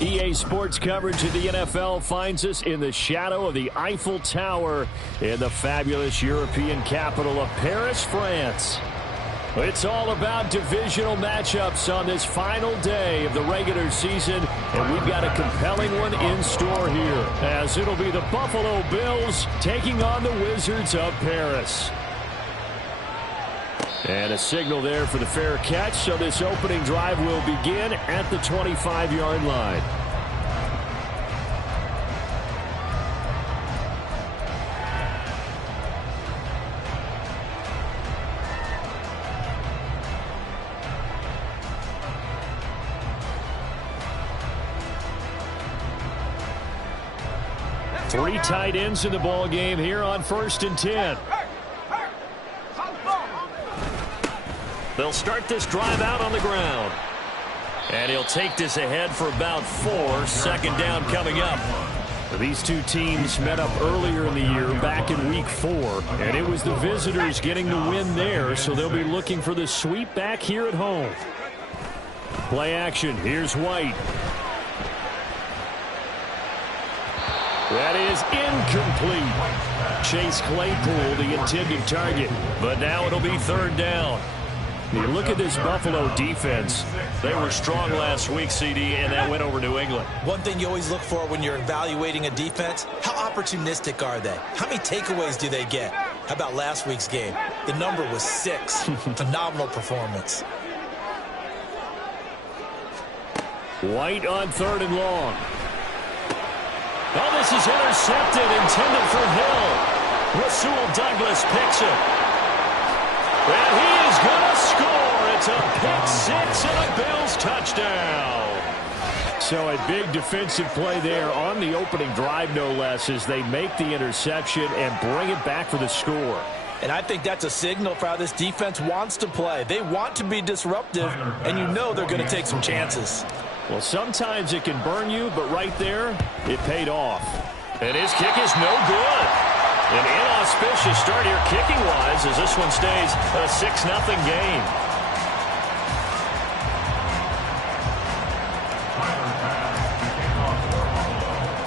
EA Sports coverage of the NFL finds us in the shadow of the Eiffel Tower in the fabulous European capital of Paris, France. It's all about divisional matchups on this final day of the regular season, and we've got a compelling one in store here, as it'll be the Buffalo Bills taking on the Wizards of Paris. And a signal there for the fair catch, so this opening drive will begin at the 25-yard line. Three tight ends in the ball game here on 1st and 10. They'll start this drive out on the ground. And he'll take this ahead for about 4. 2nd down coming up. These two teams met up earlier in the year, back in Week 4. And it was the visitors getting the win there, so they'll be looking for the sweep back here at home. Play action. Here's White. That is incomplete. Chase Claypool, the intended target. But now it'll be 3rd down. You look at this Buffalo defense. They were strong last week, CD, and that went over New England. One thing you always look for when you're evaluating a defense, how opportunistic are they? How many takeaways do they get? How about last week's game? The number was 6. Phenomenal performance. White on 3rd and long. Oh, this is intercepted, intended for Hill. Rasul Douglas picks it. And he is going to score. It's a pick 6 and a Bills touchdown. So a big defensive play there on the opening drive, no less, as they make the interception and bring it back for the score. And I think that's a signal for how this defense wants to play. They want to be disruptive, and you know they're going to take some chances. Well, sometimes it can burn you, but right there, it paid off. And his kick is no good. An inauspicious start here kicking-wise as this one stays a 6-0 game.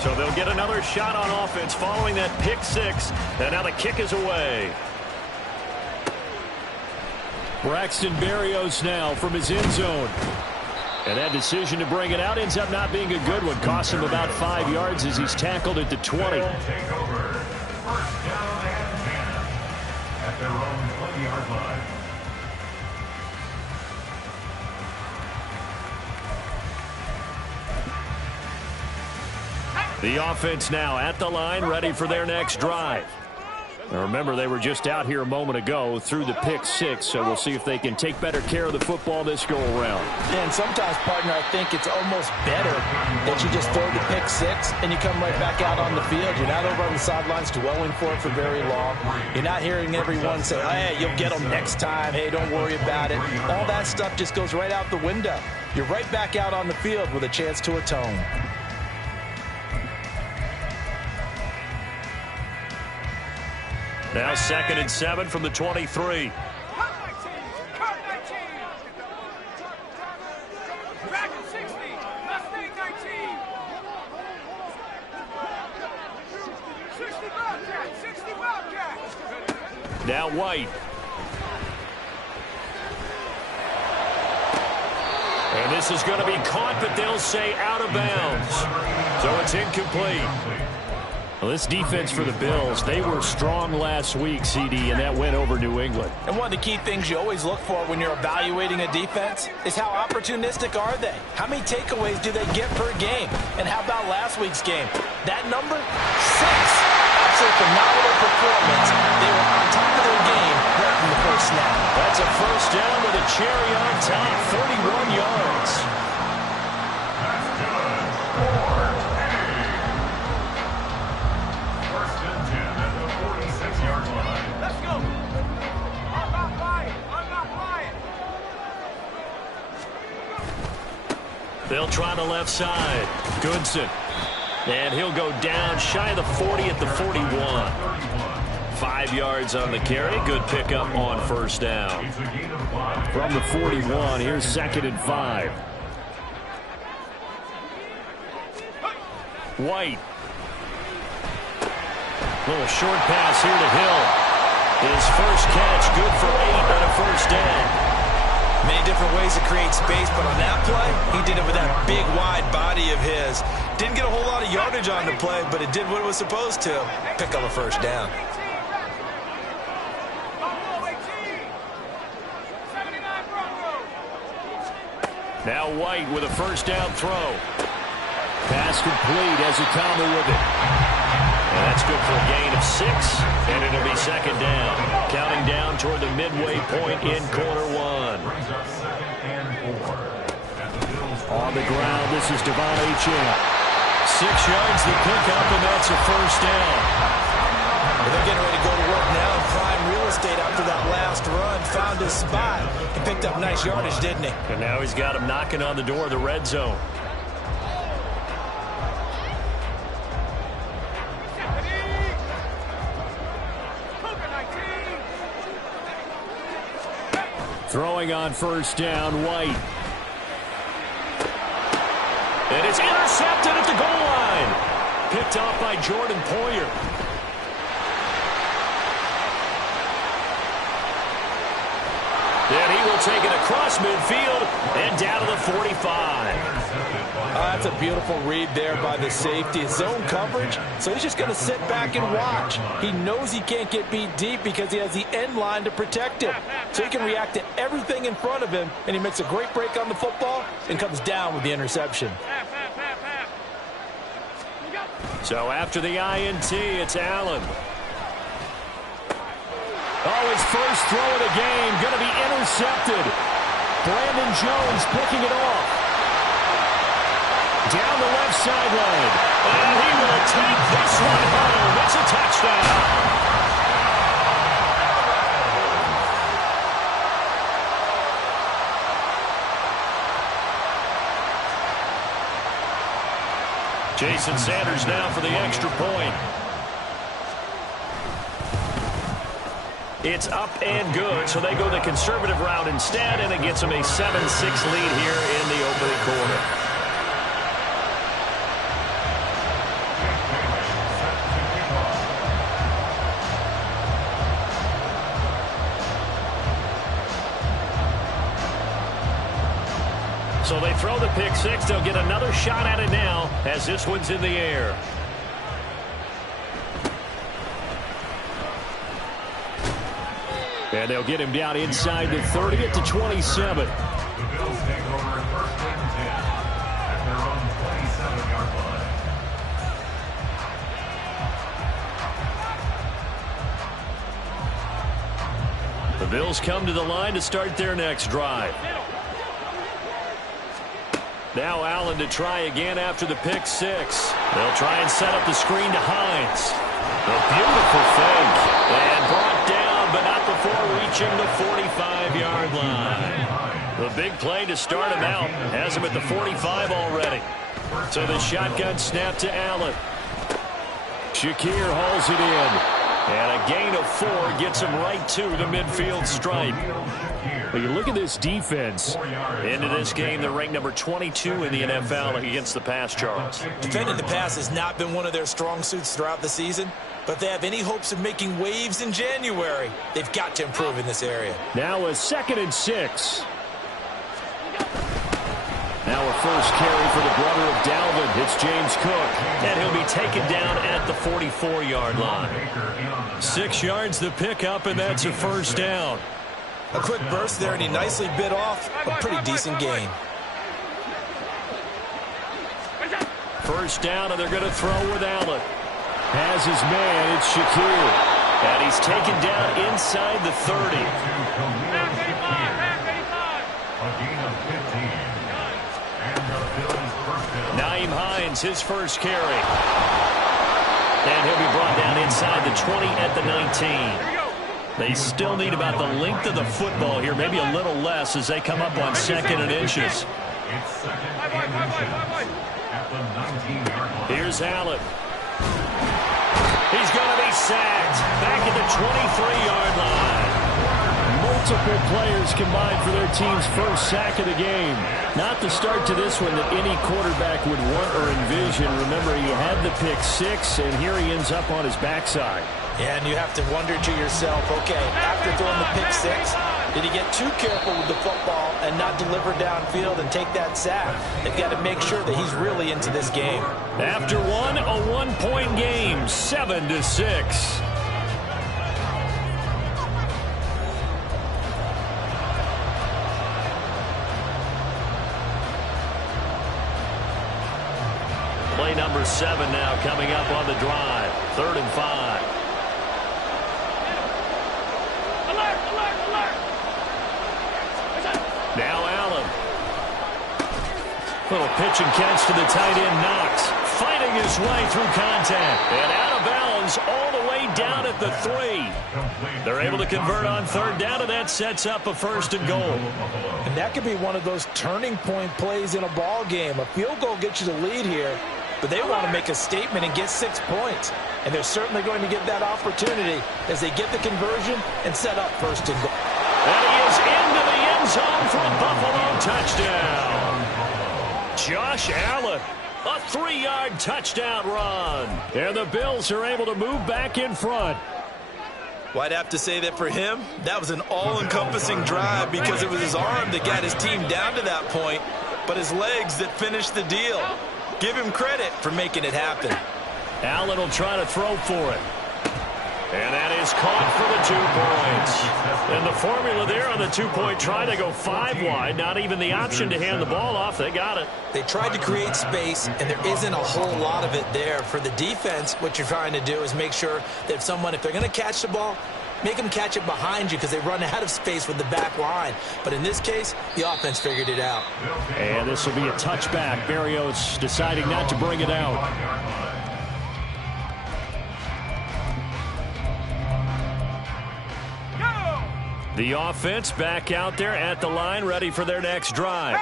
So they'll get another shot on offense following that pick 6, and now the kick is away. Braxton Berrios now from his end zone. And that decision to bring it out ends up not being a good one. Cost him about 5 yards as he's tackled at the 20. The offense now at the line, ready for their next drive. Now remember, they were just out here a moment ago through the pick six, so we'll see if they can take better care of the football this go-around. And sometimes, partner, I think it's almost better that you just throw the pick six and you come right back out on the field. You're not over on the sidelines dwelling for it for very long. You're not hearing everyone say, hey, you'll get them next time. Hey, don't worry about it. All that stuff just goes right out the window. You're right back out on the field with a chance to atone. Now 2nd and 7 from the 23. Now White. And this is going to be caught, but they'll say out of bounds. So it's incomplete. Well, this defense for the Bills, they were strong last week, CD, and that went over New England. And one of the key things you always look for when you're evaluating a defense is how opportunistic are they? How many takeaways do they get per game? And how about last week's game? That number? 6. Absolutely phenomenal performance. They were on top of their game right from the first snap. That's a first down with a cherry on top, 31 yards. They'll try the left side. Goodson. And he'll go down shy of the 40 at the 41. 5 yards on the carry. Good pickup on first down. From the 41, here's 2nd and 5. White. Little short pass here to Hill. His first catch, good for 8 on a first down. Many different ways to create space, but on that play, he did it with that big, wide body of his. Didn't get a whole lot of yardage on the play, but it did what it was supposed to. Pick up a first down. Now White with a first down throw. Pass complete as a combo with it. And that's good for a gain of 6, and it'll be 2nd down. Counting down toward the midway point in quarter 1. On the ground, this is Devon Achane. 6 yards to pick up, and that's a first down. They're getting ready to go to work now in prime real estate after that last run. Found his spot. He picked up nice yardage, didn't he? And now he's got him knocking on the door of the red zone. Throwing on first down, White. And it's intercepted at the goal line. Picked off by Jordan Poyer. And he will take it across midfield and down to the 45. That's a beautiful read there by the safety. Zone coverage, so he's just going to sit back and watch. He knows he can't get beat deep because he has the end line to protect him. So he can react to everything in front of him, and he makes a great break on the football and comes down with the interception. So after the INT, it's Allen. Oh, his first throw of the game going to be intercepted. Brandon Jones picking it off. Down the left sideline. And he will take this one home. It's a touchdown. Jason Sanders now for the extra point. It's up and good, so they go the conservative route instead, and it gets them a 7-6 lead here in the opening quarter. So they throw the pick six. They'll get another shot at it now as this one's in the air. And they'll get him down inside the 30 at the 27. Bills come to the line to start their next drive. Now Allen to try again after the pick six. They'll try and set up the screen to Hines. A beautiful fake. And brought down, but not before reaching the 45-yard line. The big play to start him out. Has him at the 45 already. So the shotgun snap to Allen. Shakir hauls it in. And a gain of 4 gets him right to the midfield stripe. Well, you look at this defense. Into this game, they're ranked number 22 in the NFL against the pass, Charles. Defending the pass has not been one of their strong suits throughout the season, but they have any hopes of making waves in January. They've got to improve in this area. Now a 2nd and 6. Now a first carry for the brother of Dalvin. It's James Cook. And he'll be taken down at the 44-yard line. 6 yards the pickup, and that's a first down. A quick burst there, and he nicely bit off a pretty decent gain. First down, and they're going to throw with Allen. Has his man, it's Shakir. And he's taken down inside the 30. Nyheim Hines, his first carry. And he'll be brought down inside the 20 at the 19. They still need about the length of the football here, maybe a little less as they come up on 2nd and inches. Here's Allen. He's going to be sacked back at the 23-yard line. Multiple players combined for their team's first sack of the game. Not the start to this one that any quarterback would want or envision. Remember, he had the pick six, and here he ends up on his backside. Yeah, and you have to wonder to yourself, okay, after throwing the pick six, did he get too careful with the football and not deliver downfield and take that sack? They've got to make sure that he's really into this game. After one, a one-point game, 7-6. Play number 7 now coming up on the drive. 3rd and 5. Now Allen. Little pitch and catch to the tight end, Knox. Fighting his way through contact. And out of bounds all the way down at the 3. They're able to convert on 3rd down, and that sets up a 1st and goal. And that could be one of those turning point plays in a ball game. A field goal gets you the lead here, but they want to make a statement and get 6 points. And they're certainly going to get that opportunity as they get the conversion and set up 1st and goal. And he is into the end zone for a Buffalo touchdown. Josh Allen, a 3-yard touchdown run. And the Bills are able to move back in front. Well, I'd have to say that for him, that was an all-encompassing drive because it was his arm that got his team down to that point, but his legs that finished the deal. Give him credit for making it happen. Allen will try to throw for it. And that is caught for the 2 points. And the formula there on the 2-point try to go 5 wide. Not even the option to hand the ball off. They got it. They tried to create space, and there isn't a whole lot of it there. For the defense, what you're trying to do is make sure that if they're going to catch the ball, make them catch it behind you because they run out of space with the back line. But in this case, the offense figured it out. And this will be a touchback. Berrios deciding not to bring it out. The offense back out there at the line, ready for their next drive.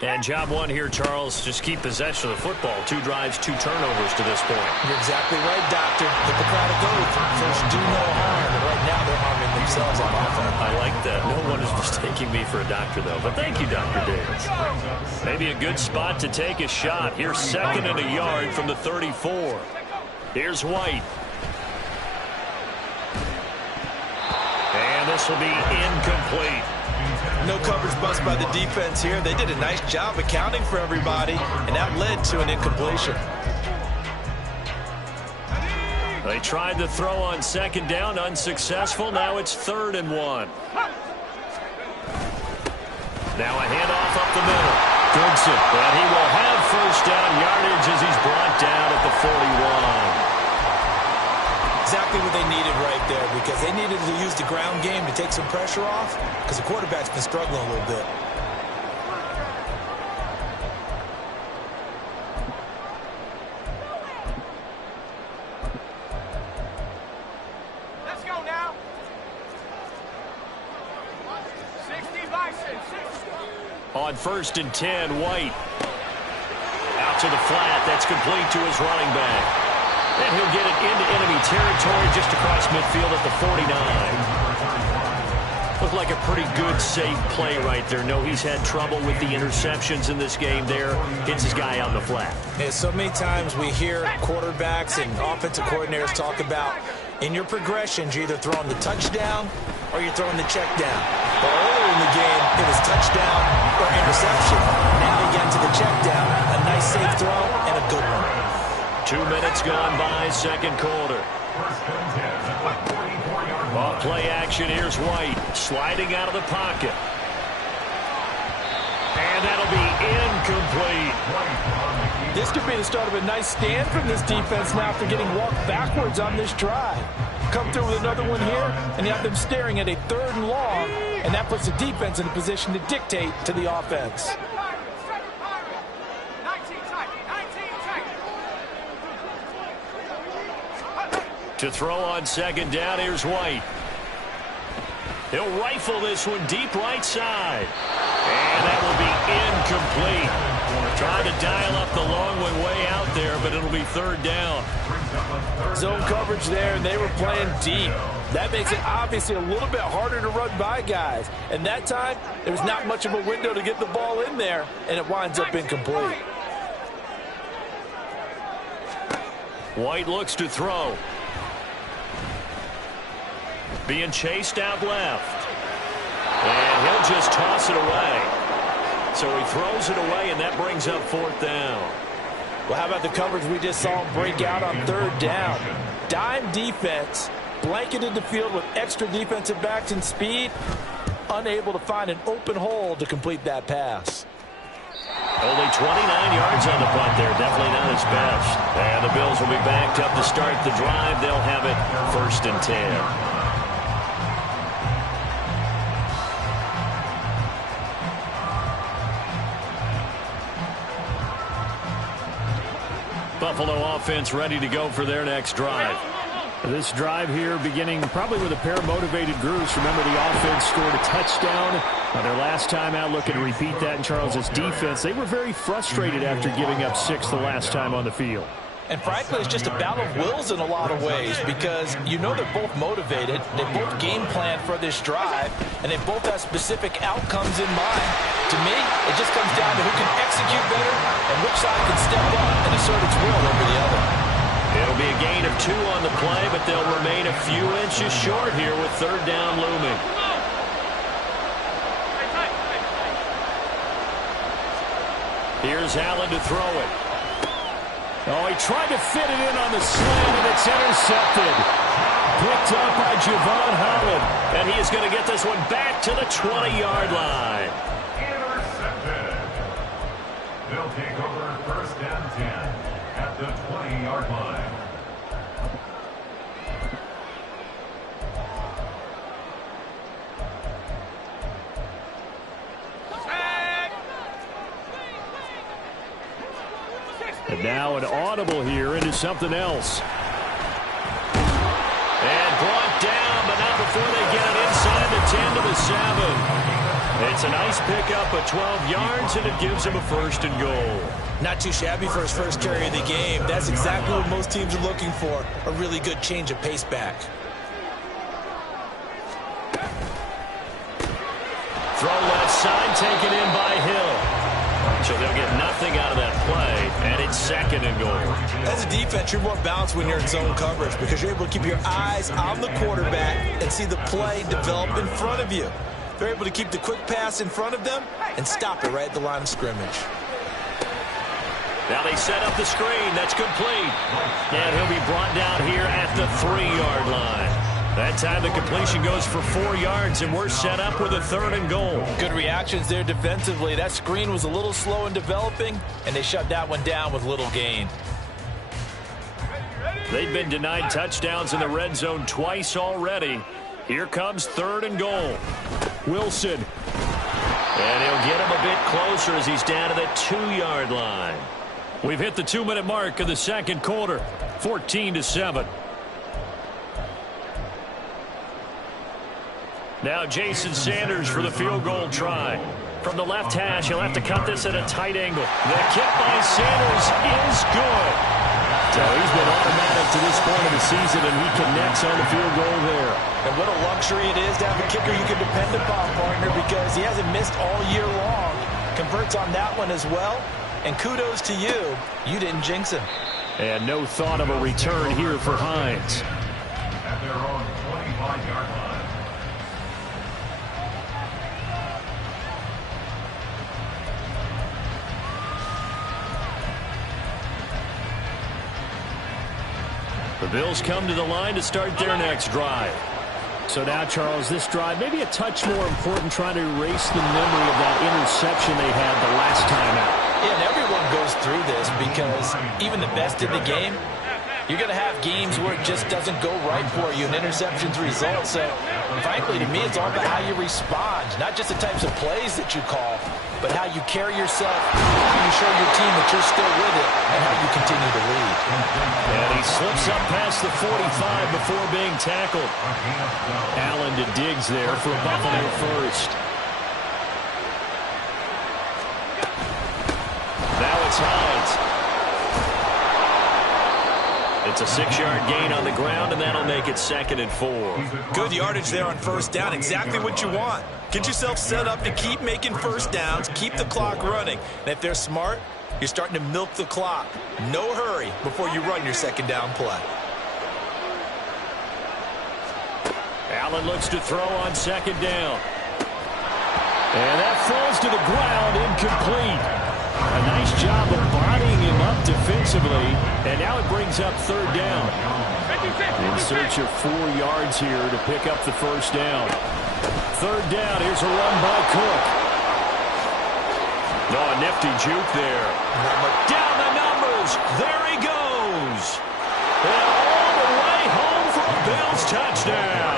And job one here, Charles, just keep possession of the football. 2 drives, 2 turnovers to this point. You're exactly right, Doctor. Hippocratic oath. First, do no harm. And right now, they're harming themselves on offense. I like that. No one is mistaking me for a doctor, though. But thank you, Dr. Davis. Maybe a good spot to take a shot. Here's 2nd and a yard from the 34. Here's White. And this will be incomplete. No coverage bust by the defense here. They did a nice job accounting for everybody, and that led to an incompletion. They tried to throw on 2nd down, unsuccessful. Now it's 3rd and 1. Now a handoff up the middle. Goodson. And he will have 1st down yardage as he's brought down at the 41. exactly what they needed right there, because they needed to use the ground game to take some pressure off, because the quarterback's been struggling a little bit. Let's go now. 60 by 6. On 1st and 10, White. Out to the flat. That's complete to his running back. And he'll get it into enemy territory just across midfield at the 49. Looked like a pretty good, safe play right there. No, he's had trouble with the interceptions in this game there. Hits his guy out in the flat. Yeah, so many times we hear quarterbacks and offensive coordinators talk about in your progressions, you're either throwing the touchdown or you're throwing the check down. But earlier in the game, it was touchdown or interception. Now you get into the check down. A nice safe throw and a good one. 2 minutes gone by, second quarter. Off play action, here's White. Sliding out of the pocket. And that'll be incomplete. This could be the start of a nice stand from this defense now after getting walked backwards on this drive. Come through with another one here, and you have them staring at a 3rd and long, and that puts the defense in a position to dictate to the offense. To throw on 2nd down, here's White. He'll rifle this one deep right side. And that will be incomplete. Trying to dial up the long one way out there, but it'll be 3rd down. Zone coverage there, and they were playing deep. That makes it obviously a little bit harder to run by guys. And that time, there was not much of a window to get the ball in there, and it winds up incomplete. White looks to throw. Being chased out left. And he'll just toss it away. So he throws it away, and that brings up 4th down. Well, how about the coverage we just saw him break out on 3rd down? Dime defense, blanketed the field with extra defensive backs and speed, unable to find an open hole to complete that pass. Only 29 yards on the punt there. Definitely not his best. And the Bills will be backed up to start the drive. They'll have it 1st and 10. Buffalo offense ready to go for their next drive. This drive here beginning probably with a pair of motivated groups. Remember, the offense scored a touchdown their last time out. Looking to repeat that in Charles's defense. They were very frustrated after giving up 6 the last time on the field. And frankly, it's just a battle of wills in a lot of ways, because you know they're both motivated, they both game plan for this drive, and they both have specific outcomes in mind. To me, it just comes down to who can execute better and which side can step up and assert its will over the other. It'll be a gain of 2 on the play, but they'll remain a few inches short here with 3rd down looming. Here's Allen to throw it. Oh, he tried to fit it in on the slant, and it's intercepted. Picked up by Javon Holland. And he is going to get this one back to the 20-yard line. Intercepted. They'll take over 1st and 10 at the 20-yard line. And now an audible here into something else. And brought down, but not before they get it inside the 10 to the 7. It's a nice pickup of 12 yards, and it gives him a 1st and goal. Not too shabby for his first carry of the game. That's exactly what most teams are looking for, a really good change of pace back. Throw left side, taken in by Hill. So they'll get nothing out of that play, and it's 2nd and goal. As a defense, you're more balanced when you're in zone coverage because you're able to keep your eyes on the quarterback and see the play develop in front of you. They're able to keep the quick pass in front of them and stop it right at the line of scrimmage. Now they set up the screen. That's complete. And he'll be brought down here at the 3-yard line. That time the completion goes for 4 yards, and we're set up with a 3rd and goal. Good reactions there defensively. That screen was a little slow in developing, and they shut that one down with little gain. Ready? They've been denied touchdowns in the red zone twice already. Here comes 3rd and goal. Wilson. And he'll get him a bit closer as he's down to the 2-yard line. We've hit the 2-minute mark of the second quarter. 14-7. Now Jason Sanders for the field goal try. From the left hash, he'll have to cut this at a tight angle. The kick by Sanders is good. So he's been automatic to this point of the season, and he connects on the field goal there. And what a luxury it is to have a kicker you can depend upon, partner, because he hasn't missed all year long. Converts on that one as well. And kudos to you. You didn't jinx him. And no thought of a return here for Hines. At their own 25-yard line. The Bills come to the line to start their next drive. So now, Charles, this drive maybe a touch more important, trying to erase the memory of that interception they had the last time out. Yeah, and everyone goes through this because even the best in the game, you're going to have games where it just doesn't go right for you, and interceptions result. So, frankly, to me, it's all about how you respond, not just the types of plays that you call, but how you carry yourself, how you show your team that you're still with it, and how you continue to lead. And he slips up past the 45 before being tackled. Allen to Diggs there for a Buffalo first. Now it's Hines. It's a 6-yard gain on the ground, and that'll make it 2nd and 4. Good yardage there on first down. Exactly what you want. Get yourself set up to keep making first downs, keep the clock running. And if they're smart, you're starting to milk the clock. No hurry before you run your second down play. Allen looks to throw on 2nd down. And that falls to the ground, incomplete. A nice job of bodying him up defensively, and now it brings up 3rd down. In search of 4 yards here to pick up the first down. 3rd down, here's a run by Cook. Oh, a nifty juke there. Down the numbers, there he goes. And all the way home for a Bills touchdown.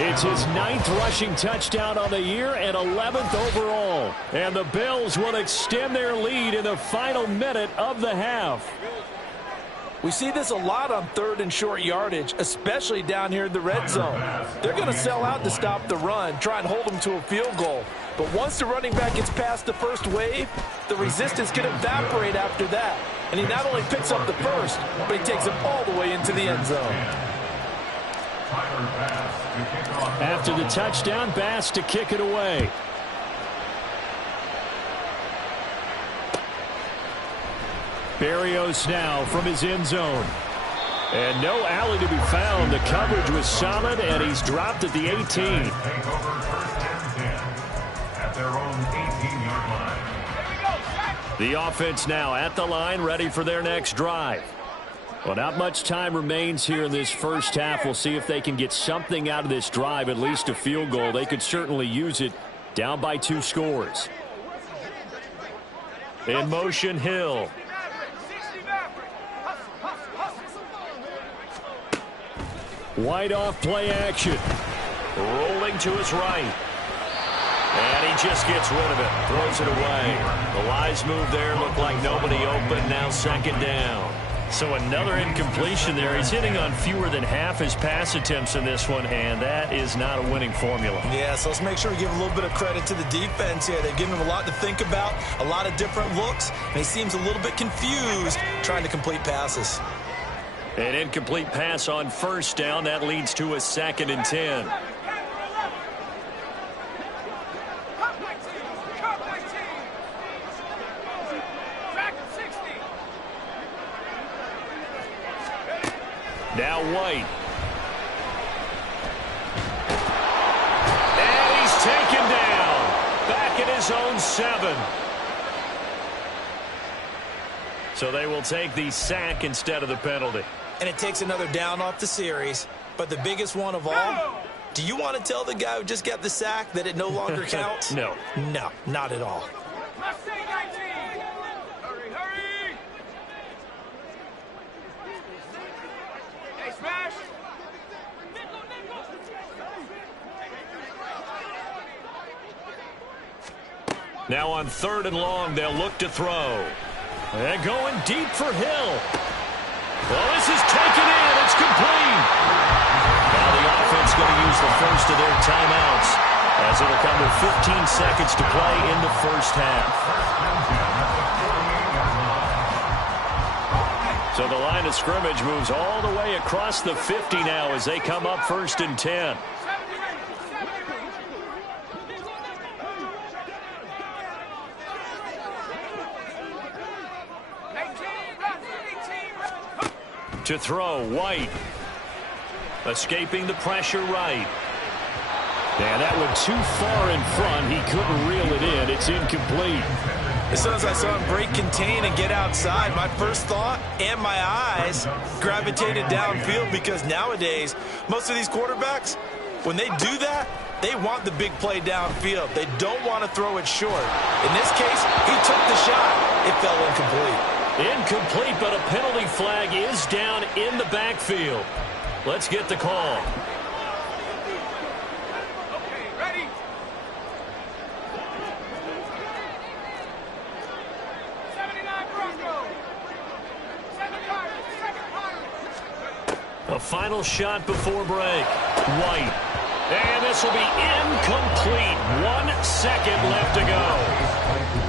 It's his 9th rushing touchdown on the year and 11th overall. And the Bills will extend their lead in the final minute of the half. We see this a lot on 3rd and short yardage, especially down here in the red zone. They're going to sell out to stop the run, try and hold them to a field goal. But once the running back gets past the first wave, the resistance can evaporate after that. And he not only picks up the first, but he takes him all the way into the end zone. After the touchdown, Bass to kick it away. Berrios now from his end zone. And no alley to be found. The coverage was solid, and he's dropped at the 18. Take over 1st and 10 at their own 18-yard line. The offense now at the line, ready for their next drive. Well, not much time remains here in this first half. We'll see if they can get something out of this drive, at least a field goal. They could certainly use it, down by 2 scores. In motion, Hill. White off play action. Rolling to his right. And he just gets rid of it. Throws it away. The Lions move there. Looked like nobody open. Now 2nd down. So another incompletion there. He's hitting on fewer than half his pass attempts in this one, and that is not a winning formula. Yeah, so let's make sure we give a little bit of credit to the defense here. They've given him a lot to think about, a lot of different looks, and he seems a little bit confused trying to complete passes. An incomplete pass on 1st down. That leads to a 2nd and 10. Now White. And he's taken down. Back at his own 7. So they will take the sack instead of the penalty. And it takes another down off the series. But the biggest one of all, do you want to tell the guy who just got the sack that it no longer counts? No. No, not at all. Hurry, hurry! Now on 3rd and long, they'll look to throw. And going deep for Hill. Well, this is taken in. It's complete. Now the offense going to use the first of their timeouts as it'll come with 15 seconds to play in the first half. So the line of scrimmage moves all the way across the 50 now as they come up 1st and 10. To throw, White. Escaping the pressure, right. And that went too far in front. He couldn't reel it in. It's incomplete. As soon as I saw him break contain and get outside, my first thought and my eyes gravitated downfield, because nowadays, most of these quarterbacks, when they do that, they want the big play downfield. They don't want to throw it short. In this case, he took the shot. It fell incomplete. Incomplete, but a penalty flag is down in the backfield. Let's get the call. Okay, ready? A final shot before break. White. And this will be incomplete. 1 second left to go.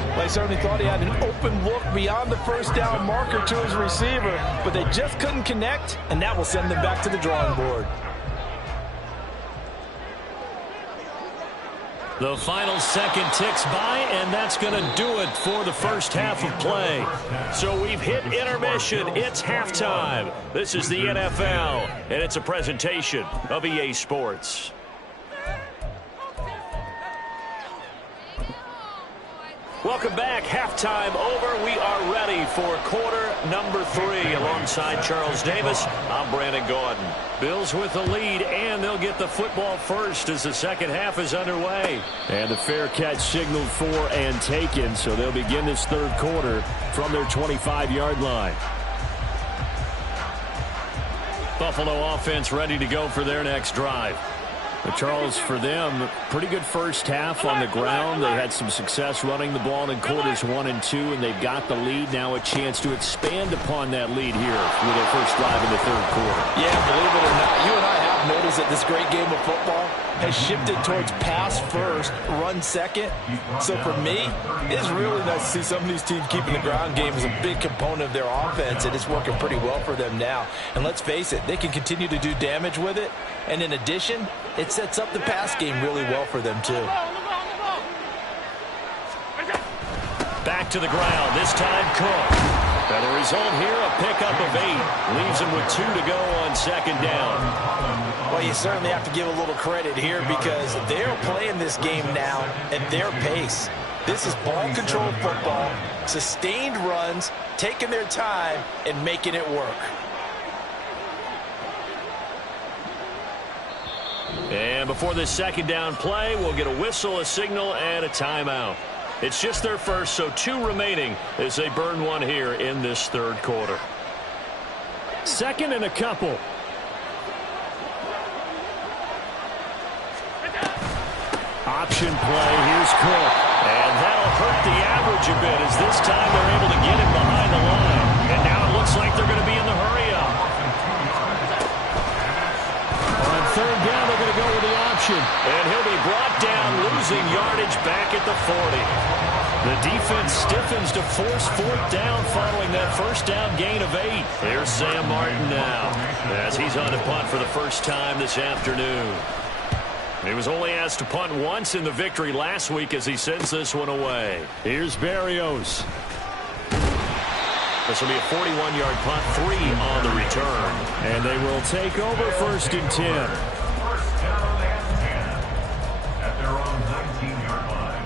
Well, he certainly thought he had an open look beyond the first down marker to his receiver, but they just couldn't connect, and that will send them back to the drawing board. The final second ticks by, and that's going to do it for the first half of play. So we've hit intermission. It's halftime. This is the NFL, and it's a presentation of EA Sports. Welcome back. Halftime over. We are ready for quarter number 3. Alongside Charles Davis, I'm Brandon Gaudin. Bills with the lead, and they'll get the football first as the second half is underway. And the fair catch signaled for and taken, so they'll begin this third quarter from their 25-yard line. Buffalo offense ready to go for their next drive. But Charles, for them, pretty good first half on the ground. They had some success running the ball in quarters 1 and 2, and they've got the lead. Now a chance to expand upon that lead here with their first drive in the third quarter. Yeah, believe it or not, you and I have noticed that this great game of football has shifted towards pass first, run second. So for me, it's really nice to see some of these teams keeping the ground game as a big component of their offense, and it's working pretty well for them now. And let's face it, they can continue to do damage with it. And in addition, it sets up the pass game really well for them, too. Back to the ground, this time Cook. And the result here, a pickup of 8. Leaves him with 2 to go on second down. Well, you certainly have to give a little credit here because they're playing this game now at their pace. This is ball control football, sustained runs, taking their time, and making it work. And before this second down play, we'll get a whistle, a signal, and a timeout. It's just their first, so 2 remaining as they burn 1 here in this third quarter. Second and a couple. Option play. Here's Cook. And that'll hurt the average a bit as this time they're able to get him behind the line. And now it looks like they're going to be in the hurry-up. On third down, they're going to go with the option. And he'll be brought down, losing yardage back at the 40. The defense stiffens to force 4th down following that first down gain of 8. Here's Sam Martin now as he's on to punt for the first time this afternoon. He was only asked to punt once in the victory last week as he sends this one away. Here's Berrios. This will be a 41-yard punt, 3 on the return. And they will take over 1st and 10. First down and 10 at their own 19-yard line.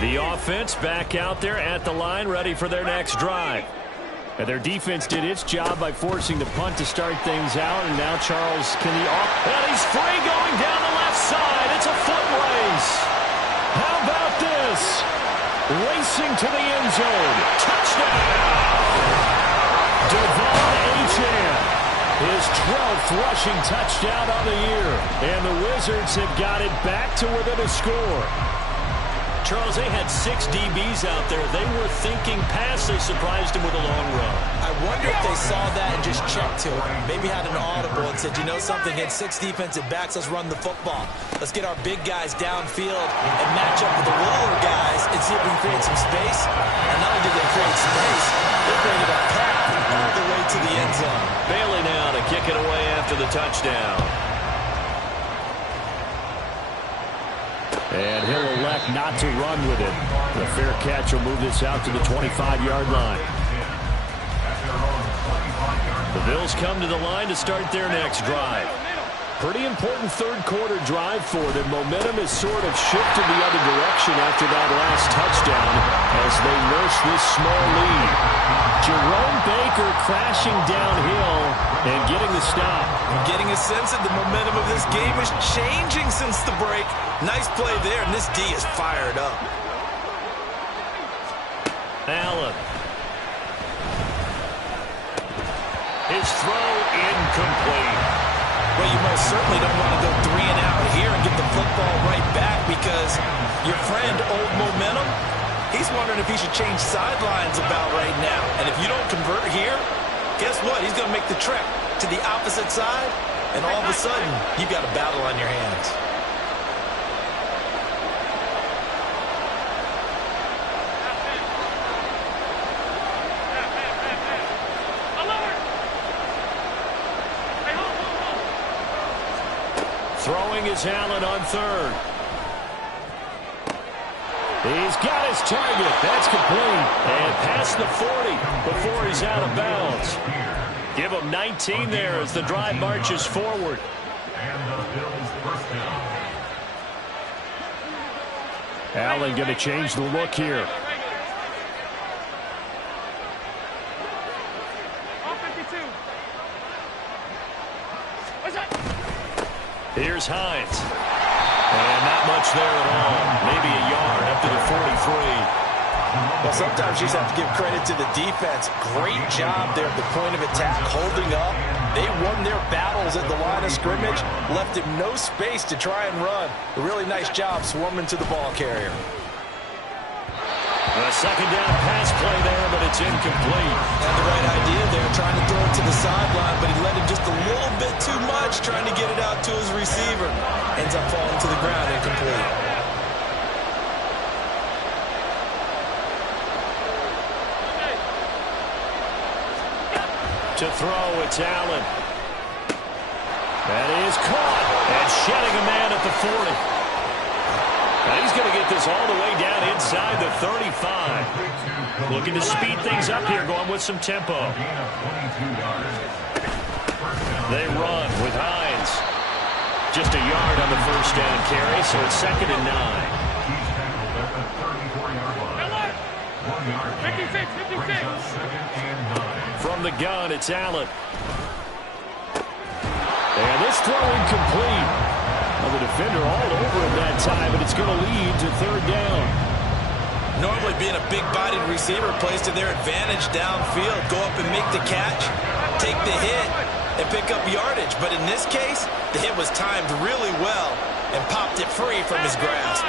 The offense back out there at the line, ready for their next drive. And their defense did its job by forcing the punt to start things out. And now Charles can the off. And he's free going down the left side. It's a foot race. How about this? Racing to the end zone. Touchdown! Devon Achane. His 12th rushing touchdown on the year. And the Wizards have got it back to within a score. Charles, they had 6 DBs out there. They were thinking pass. They surprised him with a long run. I wonder if they saw that and just checked to it. Maybe had an audible and said, you know something, against 6 defensive backs, let's run the football. Let's get our big guys downfield and match up with the littler guys and see if we can create some space. And not only did they create space, they created a path all the way to the end zone. Bailey now to kick it away after the touchdown. And he'll elect not to run with it. The fair catch will move this out to the 25-yard line. The Bills come to the line to start their next drive. Pretty important third-quarter drive for them. Momentum has sort of shifted the other direction after that last touchdown as they nurse this small lead. Jerome Baker crashing downhill and getting the stop. I'm getting a sense that the momentum of this game is changing since the break. Nice play there, and this D is fired up. Allen. His throw incomplete. Well, you most certainly don't want to go 3 and out here and get the football right back because your friend, Old Momentum, he's wondering if he should change sidelines about right now. And if you don't convert here, guess what? He's going to make the trek to the opposite side, and all of a sudden, you've got a battle on your hands. Throwing is Allen on third. He's got his target. That's complete. And past the 40 before he's out of bounds. Give him 19 there as the drive marches forward. And the Bills first down. Allen going to change the look here. Here's Hines. And not much there at all. Maybe a yard up to the 43. Well, sometimes you just have to give credit to the defense. Great job there at the point of attack, holding up. They won their battles at the line of scrimmage, left him no space to try and run. A really nice job swarming to the ball carrier. A second down pass play there, but it's incomplete. Had the right idea there, trying to throw it to the sideline, but he let him just a little bit too much, trying to get it out to his receiver. Ends up falling to the ground, incomplete. To throw, it's Allen. That is caught. And shedding a man at the 40. Now he's going to get this all the way down inside the 35. Looking to speed things up here, going with some tempo. They run with Hines. Just a yard on the first down carry, so it's 2nd and 9. 56, 56. From the gun, it's Allen. And this throw incomplete. Well, the defender all over him that time, but it's going to lead to 3rd down. Normally being a big-bodied receiver plays to their advantage downfield. Go up and make the catch, take the hit, and pick up yardage. But in this case, the hit was timed really well and popped it free from his grasp.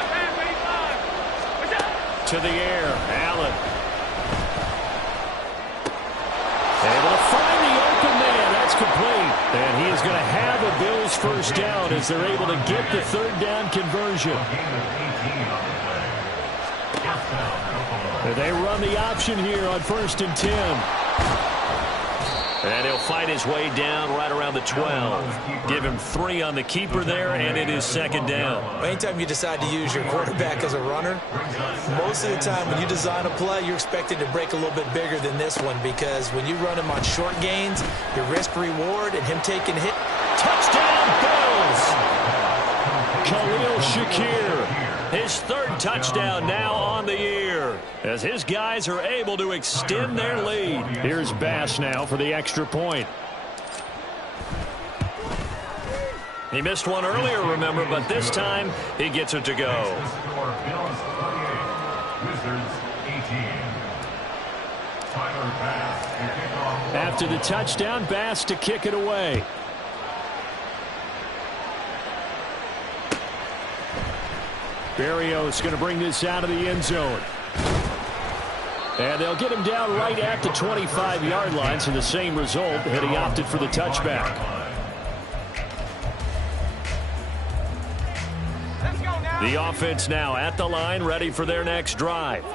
To the air, Allen. Able to find the open man. That's complete. And he is going to have a Bills first down as they're able to get the 3rd down conversion. They run the option here on 1st and 10. And he'll fight his way down right around the 12. Give him 3 on the keeper there, and it is 2nd down. Anytime you decide to use your quarterback as a runner, most of the time when you design a play, you're expected to break a little bit bigger than this one because when you run him on short gains, your risk-reward and him taking hit. Touchdown, Bills! Khalil Shakir, his 3rd touchdown now on the year as his guys are able to extend their lead. Here's Bass now for the extra point. He missed one earlier, remember, but this time he gets it to go. After the touchdown, Bass to kick it away. Berrios going to bring this out of the end zone. And they'll get him down right at the 25-yard line, so the same result, and he opted for the touchback. The offense now at the line, ready for their next drive.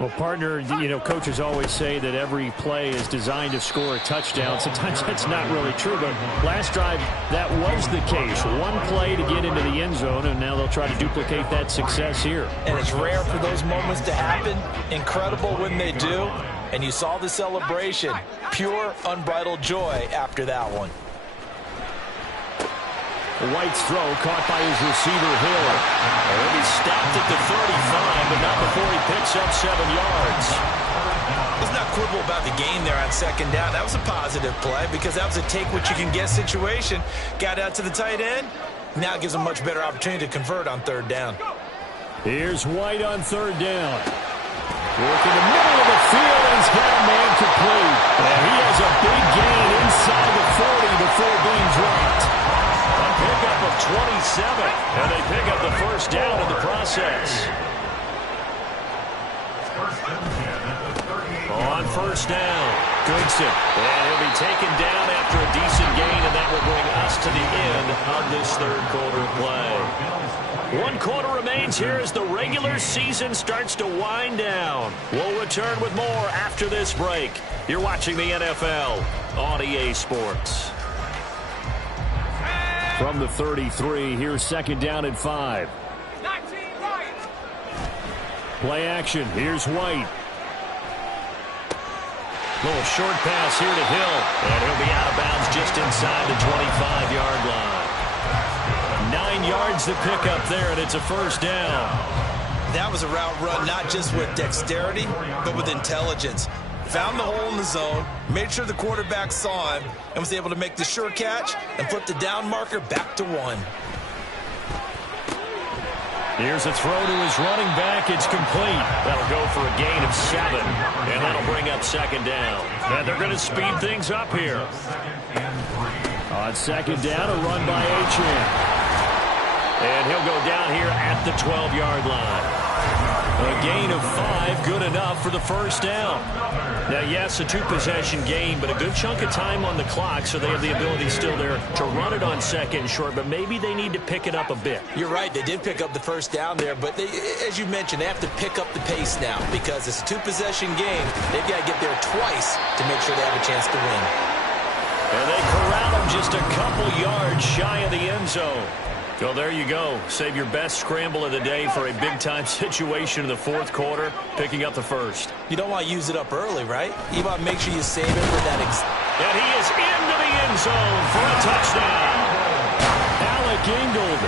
Well, partner, coaches always say that every play is designed to score a touchdown. Sometimes that's not really true, but last drive, that was the case. One play to get into the end zone, and now they'll try to duplicate that success here. And it's rare for those moments to happen. Incredible when they do. And you saw the celebration. Pure, unbridled joy after that one. White's throw caught by his receiver, Hill. He'll be stopped at the 35, but not before he picks up 7 yards. Let's not quibble about the game there on second down. That was a positive play because that was a take-what-you-can-get situation. Got out to the tight end. Now it gives him a much better opportunity to convert on third down. Here's White on third down. Working the middle of the field, and he's got a man complete. And he has a big gain inside the 40 before being dropped. Pickup of 27, and they pick up the first down in the process. On first down, Goodson. And he'll be taken down after a decent gain, and that will bring us to the end of this third quarter play. 1 quarter remains here as the regular season starts to wind down. We'll return with more after this break. You're watching the NFL on EA Sports. From the 33, here's second down and 5. 19 White. Play action. Here's White. Little short pass here to Hill, and he'll be out of bounds just inside the 25-yard line. 9 yards to pick up there, and it's a first down. That was a route run not just with dexterity, but with intelligence. Found the hole in the zone, made sure the quarterback saw him, and was able to make the sure catch and flip the down marker back to 1. Here's a throw to his running back. It's complete. That'll go for a gain of 7, and that'll bring up second down. And they're going to speed things up here. On second down, a run by Achane. And he'll go down here at the 12-yard line. A gain of 5, good enough for the first down. Now, yes, a 2-possession game, but a good chunk of time on the clock, so they have the ability still there to run it on second and short, but maybe they need to pick it up a bit. You're right, they did pick up the first down there, but they, as you mentioned, they have to pick up the pace now because it's a 2-possession game. They've got to get there twice to make sure they have a chance to win. And they corral him just a couple yards shy of the end zone. Well, there you go. Save your best scramble of the day for a big-time situation in the fourth quarter, picking up the first. You don't want to use it up early, right? You want to make sure you save it for that. And he is into the end zone for a touchdown. Alec Ingold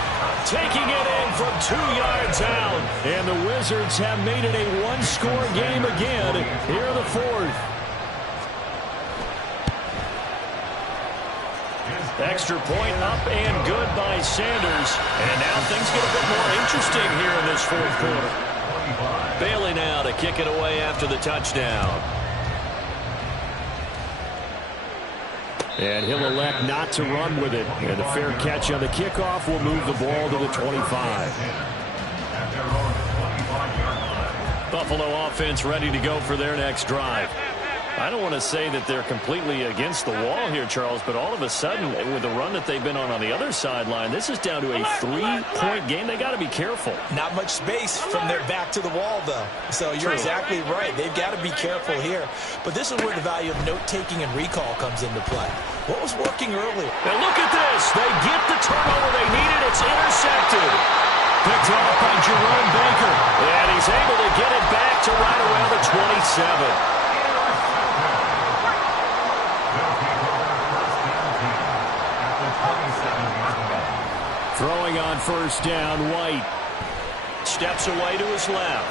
taking it in from 2 yards out. And the Wizards have made it a one-score game again here in the fourth. Extra point up and good by Sanders. And now things get a bit more interesting here in this fourth quarter. Bailey now to kick it away after the touchdown. And he'll elect not to run with it. And the fair catch on the kickoff will move the ball to the 25. Buffalo offense ready to go for their next drive. I don't want to say that they're completely against the wall here, Charles, but all of a sudden, with the run that they've been on the other sideline, this is down to a 3-point game. They got to be careful. Not much space from their back to the wall, though. So you're exactly right. They've got to be careful here. But this is where the value of note-taking and recall comes into play. What was working earlier? And look at this. They get the turnover they needed. It's intercepted. Picked off by Jerome Baker. And he's able to get it back to right around the 27. Throwing on first down, White. Steps away to his left.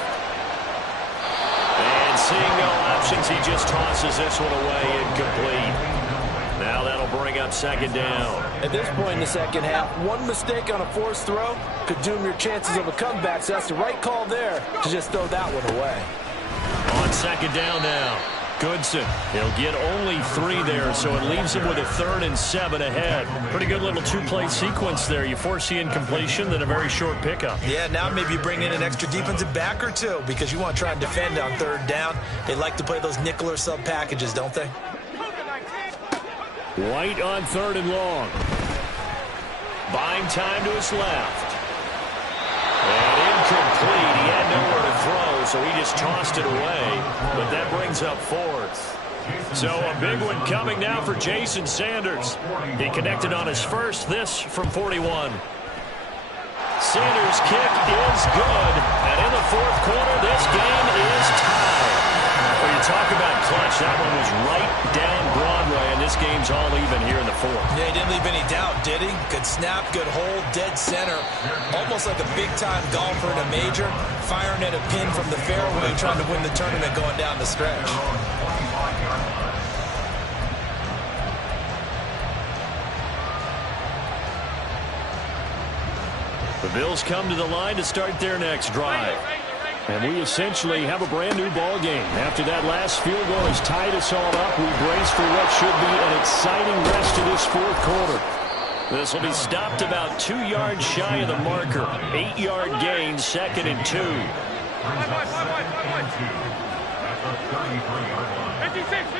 And seeing no options, he just tosses this one away incomplete. Now that'll bring up second down. At this point in the second half, one mistake on a forced throw could doom your chances of a comeback. So that's the right call there to just throw that one away. On second down now. Goodson. He'll get only 3 there, so it leaves him with a 3rd and 7 ahead. Pretty good little 2-play sequence there. You force the incompletion, then a very short pickup. Yeah, now maybe you bring in an extra defensive back or 2 because you want to try and defend on 3rd down. They like to play those nickel or sub packages, don't they? White on 3rd and long. Buying time to his left. And incomplete. He had nowhere to throw, so he just tossed it away. But that brings up 4th. So a big one coming now for Jason Sanders. He connected on his first, this from 41. Sanders' kick is good. And in the 4th quarter, this game is tied. When you talk about clutch, that one was right down Broadway, and this game's all even here in the 4th. Yeah, he didn't leave any doubt, did he? Good snap, good hold, dead center. Almost like a big-time golfer in a major, firing at a pin from the fairway, trying to win the tournament going down the stretch. The Bills come to the line to start their next drive. And we essentially have a brand-new ball game. After that last field goal has tied us all up, we brace for what should be an exciting rest of this 4th quarter. This will be stopped about 2 yards shy of the marker. 8-yard gain, 2nd and 2. 56.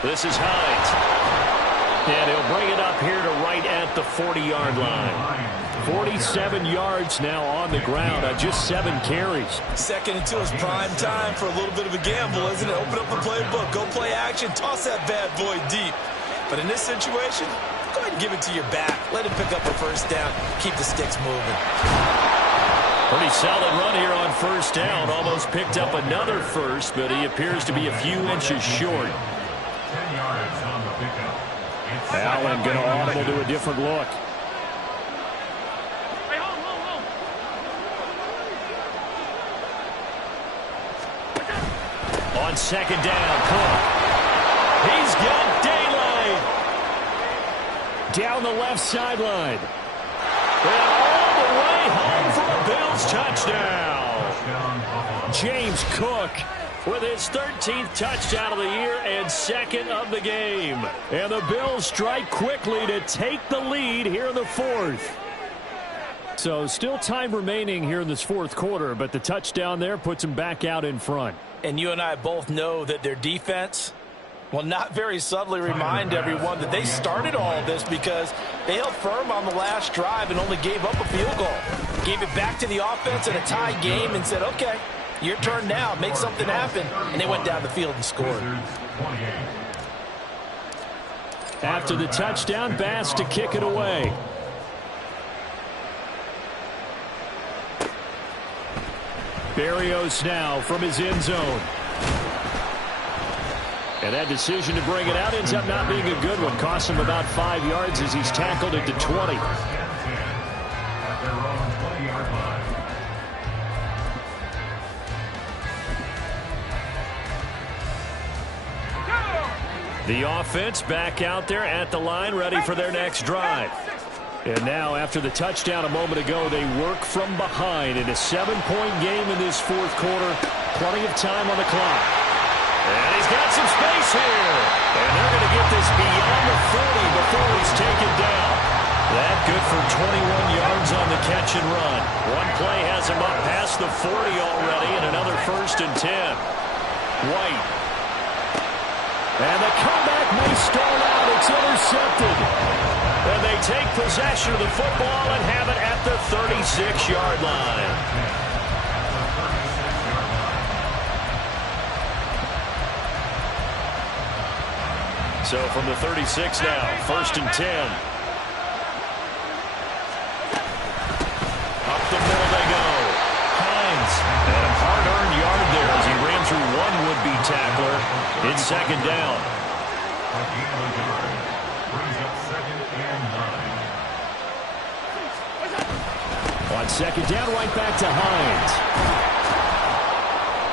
This is Hines. And he'll bring it up here to right at the 40-yard line. 47 yards now on the ground on just 7 carries. 2nd and 2 is prime time for a little bit of a gamble, isn't it? Open up the playbook, go play action, toss that bad boy deep. But in this situation, go ahead and give it to your back. Let him pick up a 1st down. Keep the sticks moving. Pretty solid run here on 1st down. Almost picked up another 1st, but he appears to be a few inches short. 10 yards on the pickup. Allen going to audible to a different look. Hey, hold. On 2nd down, Cook. He's got daylight. Down the left sideline. And all the way home for a Bills touchdown. James Cook with his 13th touchdown of the year and 2nd of the game. And the Bills strike quickly to take the lead here in the 4th. So still time remaining here in this 4th quarter, but the touchdown there puts them back out in front. And you and I both know that their defense will not very subtly remind everyone that they started all of this because they held firm on the last drive and only gave up a field goal. Gave it back to the offense in a tie game and said, okay, your turn now, make something happen. And they went down the field and scored. After the touchdown, Bass to kick it away. Berrios now from his end zone. And that decision to bring it out ends up not being a good one. Costs him about 5 yards as he's tackled it to 20. The offense back out there at the line, ready for their next drive. And now, after the touchdown a moment ago, they work from behind in a 7-point game in this 4th quarter. Plenty of time on the clock. And he's got some space here. And they're going to get this beyond the 40 before he's taken down. That good for 21 yards on the catch and run. One play has him up past the 40 already, and another 1st and 10. White. And the comeback may stall out. It's intercepted. And they take possession of the football and have it at the 36-yard line. So from the 36 now, 1st and 10. Up the middle they go. Hines. And a hard-earned yard there as he ran through one would-be tackler. It's 2nd down. On 2nd down, right back to Hines.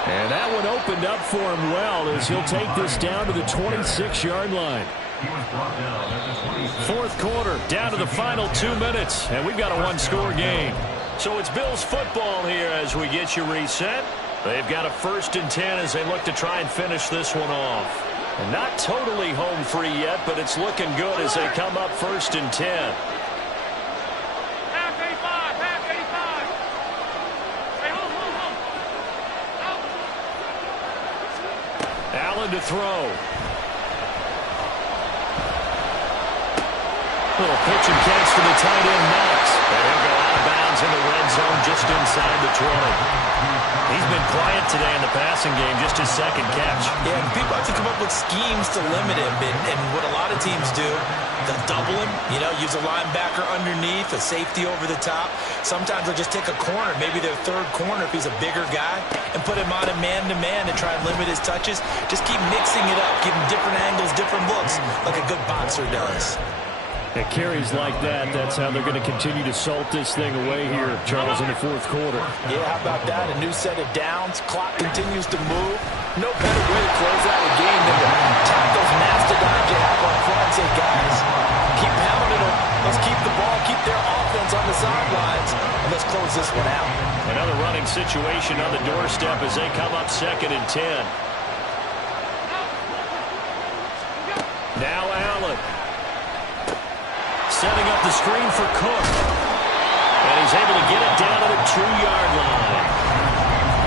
And that one opened up for him well as he'll take this down to the 26-yard line. 4th quarter, down to the final 2 minutes, and we've got a 1-score game. So it's Bills football here as we get you reset. They've got a 1st and 10 as they look to try and finish this one off. And not totally home free yet, but it's looking good as they come up 1st and 10. Half 85, half 85. Hey, hold. Allen to throw. Little pitch and catch to the tight end, Knox. And he'll go out of bounds in the red zone just inside the 20. He's been quiet today in the passing game, just his 2nd catch. Yeah, people have to come up with schemes to limit him, and what a lot of teams do, they'll double him, use a linebacker underneath, a safety over the top. Sometimes they'll just take a corner, maybe their 3rd corner if he's a bigger guy, and put him on a man-to-man to try and limit his touches. Just keep mixing it up, give him different angles, different looks, like a good boxer does. It carries like that. That's how they're going to continue to salt this thing away here, Charles, in the 4th quarter. Yeah, how about that? A new set of downs. Clock continues to move. No better way to close out a game than to tap those mastodons you have up front and say, guys, keep pounding them. Let's keep the ball, keep their offense on the sidelines, and let's close this one out. Another running situation on the doorstep as they come up 2nd and 10. Now Allen. Setting up the screen for Cook. And he's able to get it down to the 2-yard line.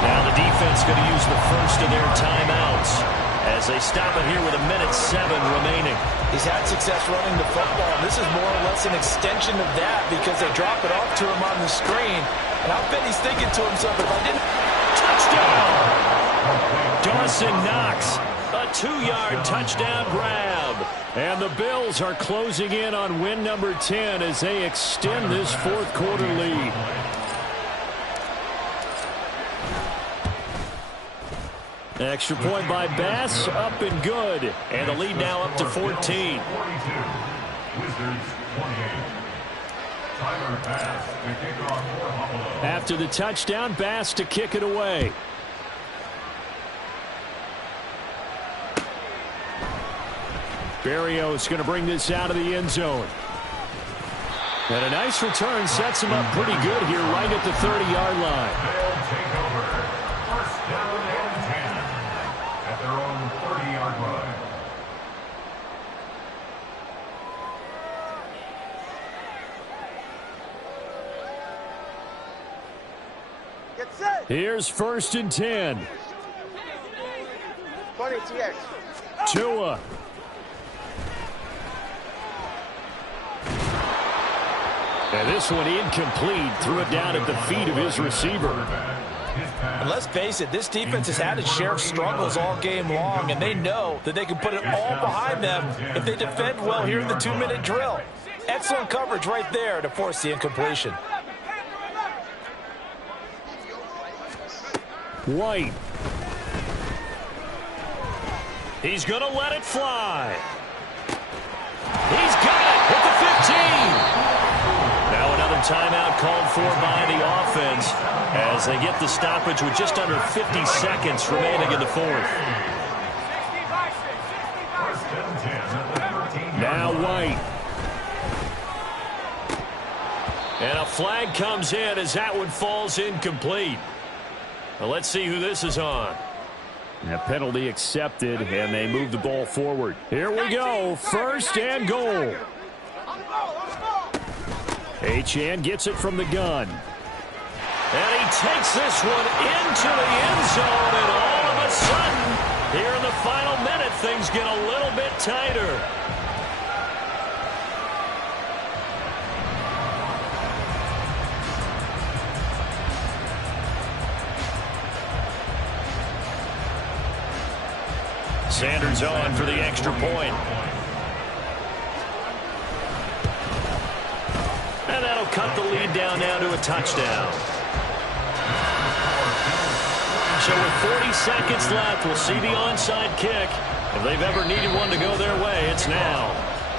Now the defense going to use the 1st of their timeouts as they stop it here with 1:07 remaining. He's had success running the football, and this is more or less an extension of that because they drop it off to him on the screen. And I bet he's thinking to himself, if I didn't... Touchdown! Dawson Knox. A 2-yard touchdown grab. And the Bills are closing in on win number 10 as they extend this 4th quarter lead. Extra point by Bass, up and good. And the lead now up to 14. Wizards 28. Tyler Bass to kick off for Buffalo. After the touchdown, Bass to kick it away. Berrios going to bring this out of the end zone. And a nice return sets him up pretty good here right at the 30-yard line. They'll take over. 1st down and 10 at their own 30-yard line. Get set. Here's 1st and 10. 20 TX. Tua. And this one incomplete. Threw it down at the feet of his receiver. And let's face it, this defense has had its share of struggles all game long, and they know that they can put it all behind them if they defend well here in the 2-minute drill. Excellent coverage right there to force the incompletion. White. He's going to let it fly. He's got it at the 15. Now another timeout called for by the offense as they get the stoppage with just under 50 seconds remaining in the 4th. Now White. And a flag comes in as that one falls incomplete. Well, let's see who this is on. A penalty accepted, and they move the ball forward. Here we go. 1st and goal. Achane gets it from the gun. And he takes this one into the end zone, and all of a sudden, here in the final minute, things get a little bit tighter. Sanders on for the extra point. And that'll cut the lead down now to a touchdown. So with 40 seconds left, we'll see the onside kick. If they've ever needed one to go their way, it's now.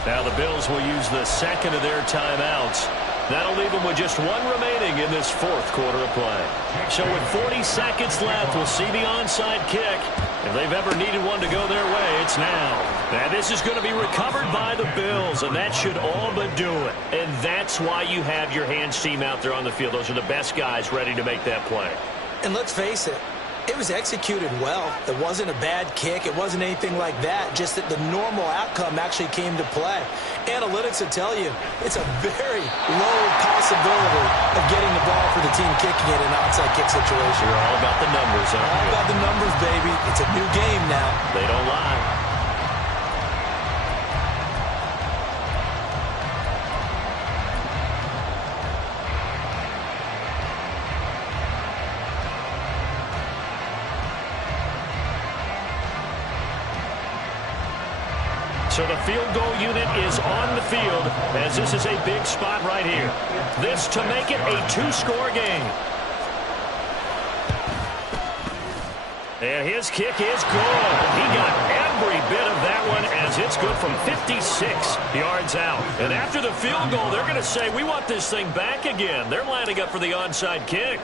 Now the Bills will use the 2nd of their timeouts. That'll leave them with just one remaining in this 4th quarter of play. So with 40 seconds left, we'll see the onside kick. If they've ever needed one to go their way, it's now. And this is going to be recovered by the Bills, and that should all but do it. And that's why you have your hands team out there on the field. Those are the best guys ready to make that play. And let's face it, it was executed well. It wasn't a bad kick. It wasn't anything like that. Just that the normal outcome actually came to play. Analytics will tell you it's a very low possibility of getting the ball for the team kicking it in an onside kick situation. You're all about the numbers, aren't you? All about the numbers, baby. It's a new game now. They don't lie. So the field goal unit is on the field as this is a big spot right here. This to make it a 2-score game. And his kick is good. He got every bit of that one as it's good from 56 yards out. And after the field goal, they're going to say, we want this thing back again. They're lining up for the onside kick.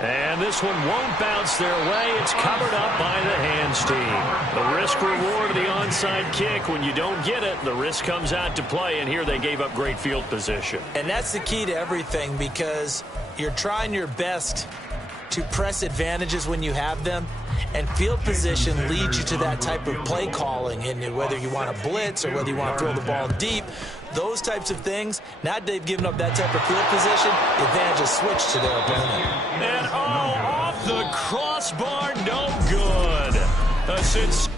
And this one won't bounce their way. It's covered up by the hands team. The risk-reward of the onside kick, when you don't get it, the risk comes out to play, and here they gave up great field position. And that's the key to everything, because you're trying your best to press advantages when you have them, and field position leads you to that type of play calling. And whether you want to blitz or whether you want to throw the ball deep, those types of things, now they've given up that type of field position, the advantage is switched to their opponent. And, off the crossbar, no good. Since